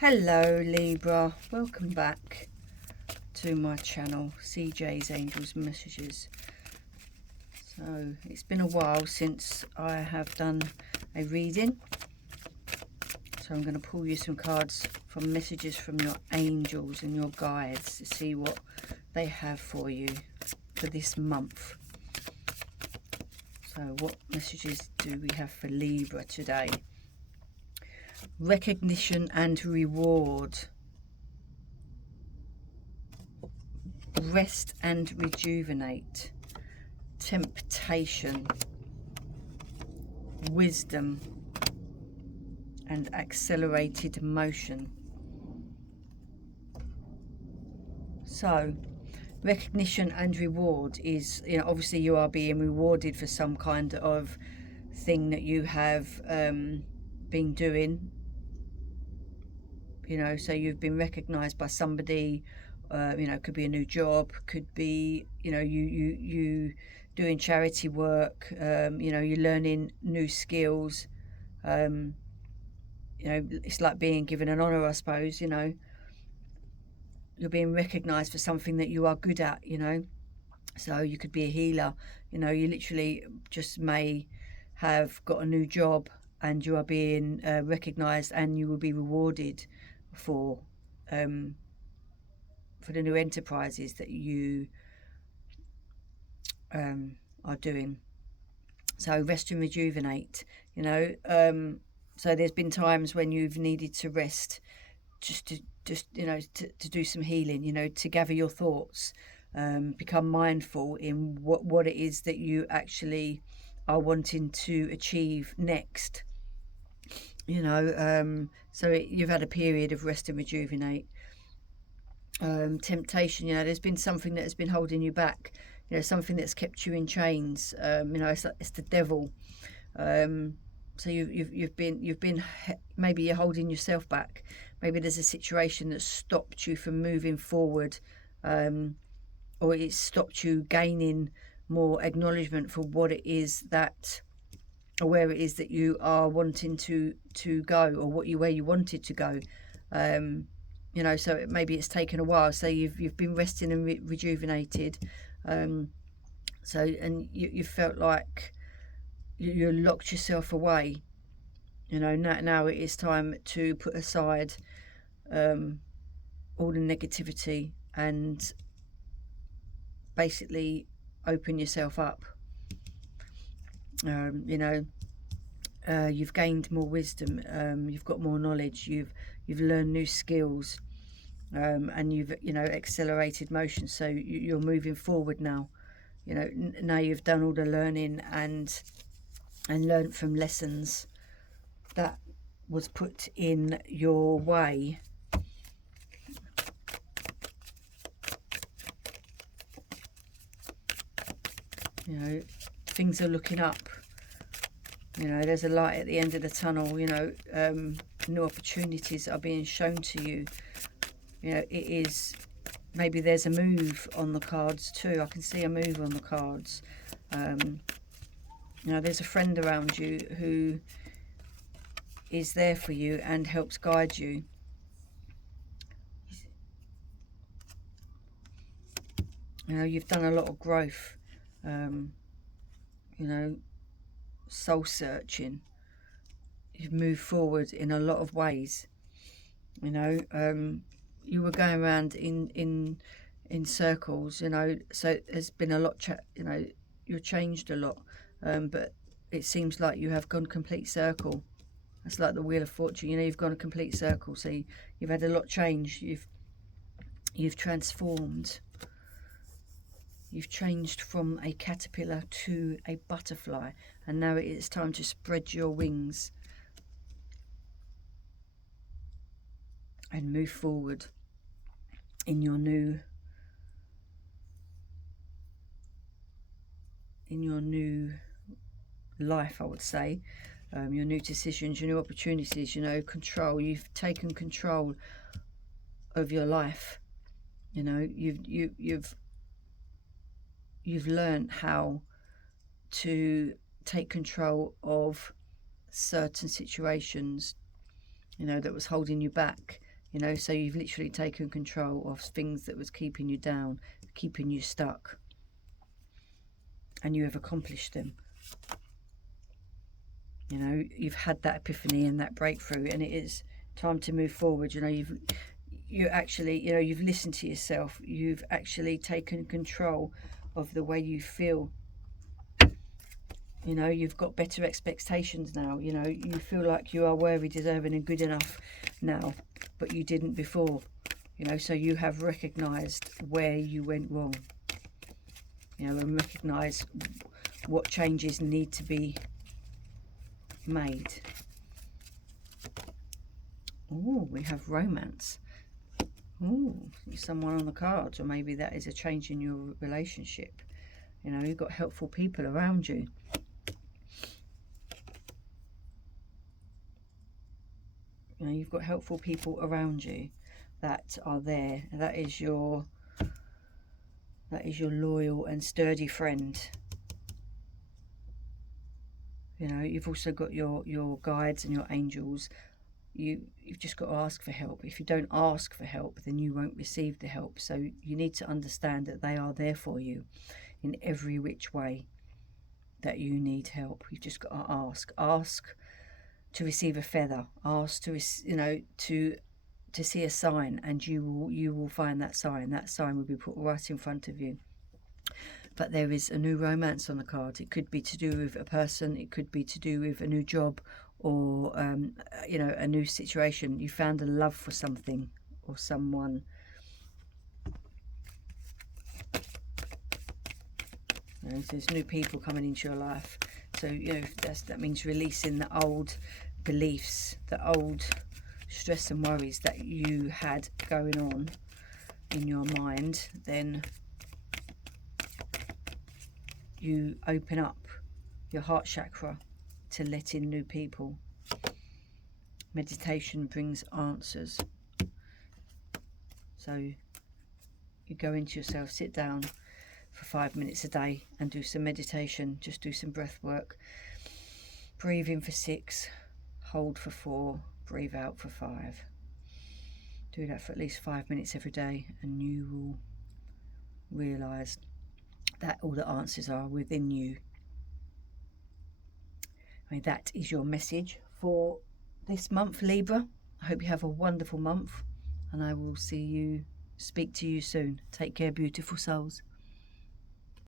Hello Libra, welcome back to my channel, CJ's Angels Messages. So it's been a while since I have done a reading, so I'm going to pull you some cards from messages from your angels and your guides to see what they have for you for this month. So what messages do we have for Libra today? Recognition and reward. Rest and rejuvenate. Temptation. Wisdom and accelerated motion. So recognition and reward is, obviously you are being rewarded for some kind of thing that you have been doing. So you've been recognized by somebody. Could be a new job, could be, you doing charity work, you're learning new skills. It's like being given an honor, I suppose. You're being recognized for something that you are good at, So you could be a healer, you literally just may have got a new job and you are being recognized, and you will be rewarded for the new enterprises that you are doing. So rest and rejuvenate, so there's been times when you've needed to rest, just to do some healing, to gather your thoughts, become mindful in what it is that you actually are wanting to achieve next. So you've had a period of rest and rejuvenate. Temptation, there's been something that has been holding you back, something that's kept you in chains. It's the devil. So you've been maybe you're holding yourself back. Maybe there's a situation that stopped you from moving forward, or it stopped you gaining more acknowledgement for what it is that, or where it is that you are wanting to go, or where you wanted to go. So maybe it's taken a while. So you've been resting and rejuvenated. And you felt like you locked yourself away. Now it is time to put aside all the negativity and basically open yourself up. You've gained more wisdom, you've got more knowledge, you've learned new skills, and you've accelerated motion. So you're moving forward now. Now you've done all the learning and learned from lessons that was put in your way. Things are looking up. There's a light at the end of the tunnel. New opportunities are being shown to you. It is, maybe there's a move on the cards too. I can see a move on the cards. There's a friend around you who is there for you and helps guide you. You've done a lot of growth. Soul searching. You've moved forward in a lot of ways. You were going around in circles, so there's been a lot, you've changed a lot, but it seems like you have gone complete circle. It's like the Wheel of Fortune, you've gone a complete circle. So you've had a lot change. You've transformed. You've changed from a caterpillar to a butterfly, and now it is time to spread your wings and move forward in your new life, I would say. Your new decisions, your new opportunities, control. You've taken control of your life. You've learned how to take control of certain situations, that was holding you back. You know, so you've literally taken control of things that was keeping you down, keeping you stuck, and you have accomplished them. You know, you've had that epiphany and that breakthrough, and it is time to move forward. You know, you actually, you know, you've listened to yourself. You've actually taken control of the way you feel. You know, you've got better expectations now. You know, you feel like you are worthy, deserving and good enough now, but you didn't before. You know, so you have recognised where you went wrong. You know, and recognise what changes need to be made. Oh, we have romance. Oh, someone on the cards, or maybe that is a change in your relationship. You know, you've got helpful people around you. You know, you've got helpful people around you that are there. That is your loyal and sturdy friend. You know, you've also got your guides and your angels. You've just got to ask for help. If you don't ask for help, then you won't receive the help. So you need to understand that they are there for you in every which way that you need help. You've just got to ask to receive a feather, ask to, you know, to see a sign, and you will find that sign. That sign will be put right in front of you. But there is a new romance on the card. It could be to do with a person, it could be to do with a new job, or you know, a new situation. You found a love for something or someone. You know, there's new people coming into your life. So, you know, that means releasing the old beliefs, the old stress and worries that you had going on in your mind. Then you open up your heart chakra to let in new people. Meditation brings answers. So you go into yourself, sit down for 5 minutes a day and do some meditation. Just do some breath work. Breathe in for 6, hold for 4, breathe out for 5. Do that for at least 5 minutes every day, and you will realise that all the answers are within you. I mean, that is your message for this month, Libra. I hope you have a wonderful month, and I will speak to you soon. Take care, beautiful souls.